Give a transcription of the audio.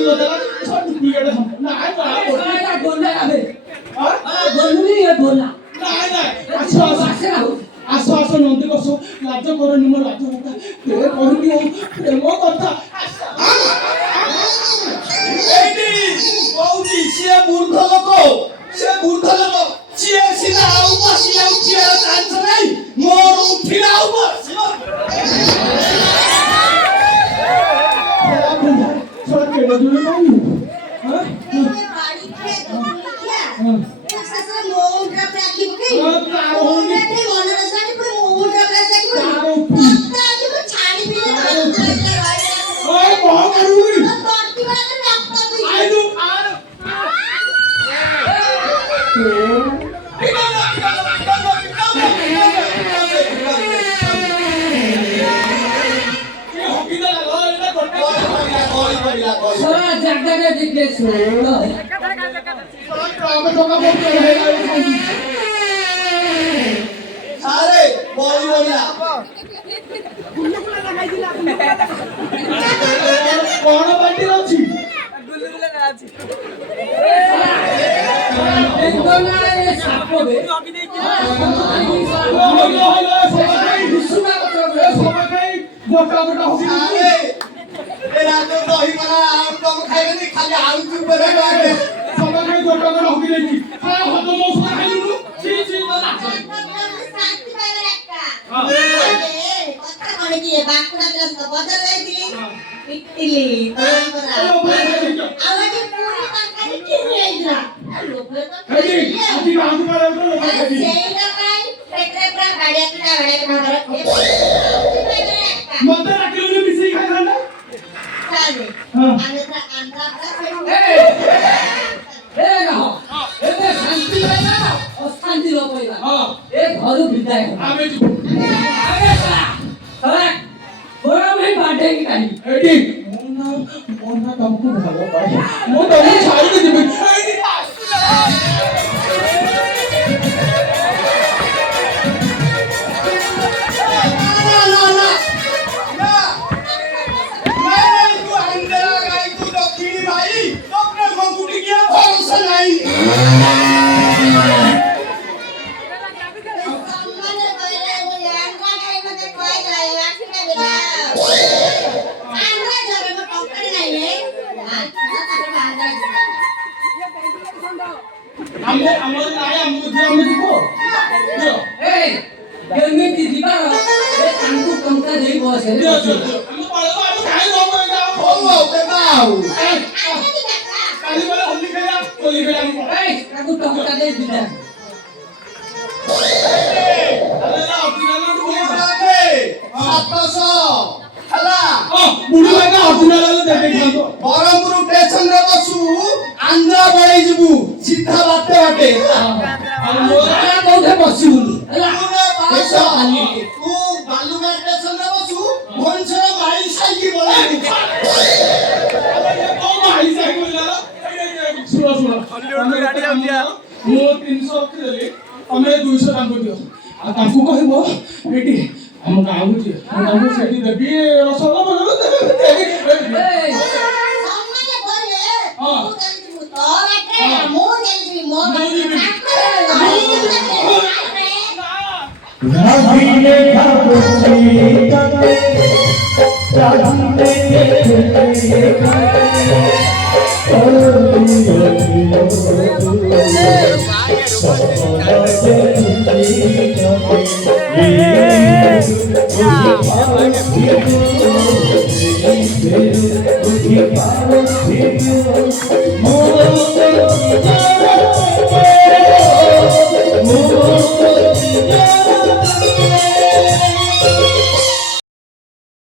त्याला छोटी तिकडे नाही काय बोलला आहे बोलली हे बोलला नाही असं नव्हते कसं लाज करून मग लाज होता ते कहून प्रेम करता ସିଏ ମୂର୍ଖ ଲୋକ ସିଏ ସିନା ଆଉ ବସି ଆଉ ଚିଆର ଚାନ୍ସ ନାହିଁ ମୋର ଉଠିଲା ଆଉ ବସିବ କେଡ଼େ ଦୂର କହିଲୁ ଆରେ ବଳି ବଳିଲା କଣ ପାର୍ଟିରେ ଅଛି ଖାଲି ଆଳୁ ଚୁପରେ ସବା ଖାଇ ଗୋଟା ଗୋଟା ହକି ଦେଇଛି ହଦ ମୌସୁମୀ ଖାଇଲୁ ଛି ଛି ମତେ ଡାକିଲୁ ମିଶେଇ ଖାଇଥାନ୍ତା ଘରୁ ବିଦାୟ ଆମେ ଯିବୁ ଏଠି ମୋ ନା ତମକୁ ଭଲ ପାଏ ମୁଁ ତମକୁ ଛାଡ଼ିକି ଯିବି କେମିତି ଯିବାର ତାଙ୍କୁ ଟଙ୍କା ଦେଇ ବସରେ ତାକୁ ଟଙ୍କା ଦେଇ ବିଦା ବରହମପୁର ଷ୍ଟେସନରେ ବସୁ ଆନ୍ଧ୍ରା ପଳେଇ ଯିବୁ ସିଧା ବାଟେ କୋଉଠି ବସିବୁନି ତୁ ବାଲୁଗାଁ ଷ୍ଟେସନରେ ବସୁ ଭୁବନେଶ୍ୱର ମାଳି ସାଇକି ପଳେଇବୁ ମୁଁ 300 ରଖିଦେଲି ତମେ 200 ତାଙ୍କୁ ଦିଅ ଆଉ ତାଙ୍କୁ କହିବ ଏଠି ଆମ ଗାଁକୁ ଯିଏ ମୁଁ ତାଙ୍କୁ ସେଠି ଦେବି ରସଗୋଲା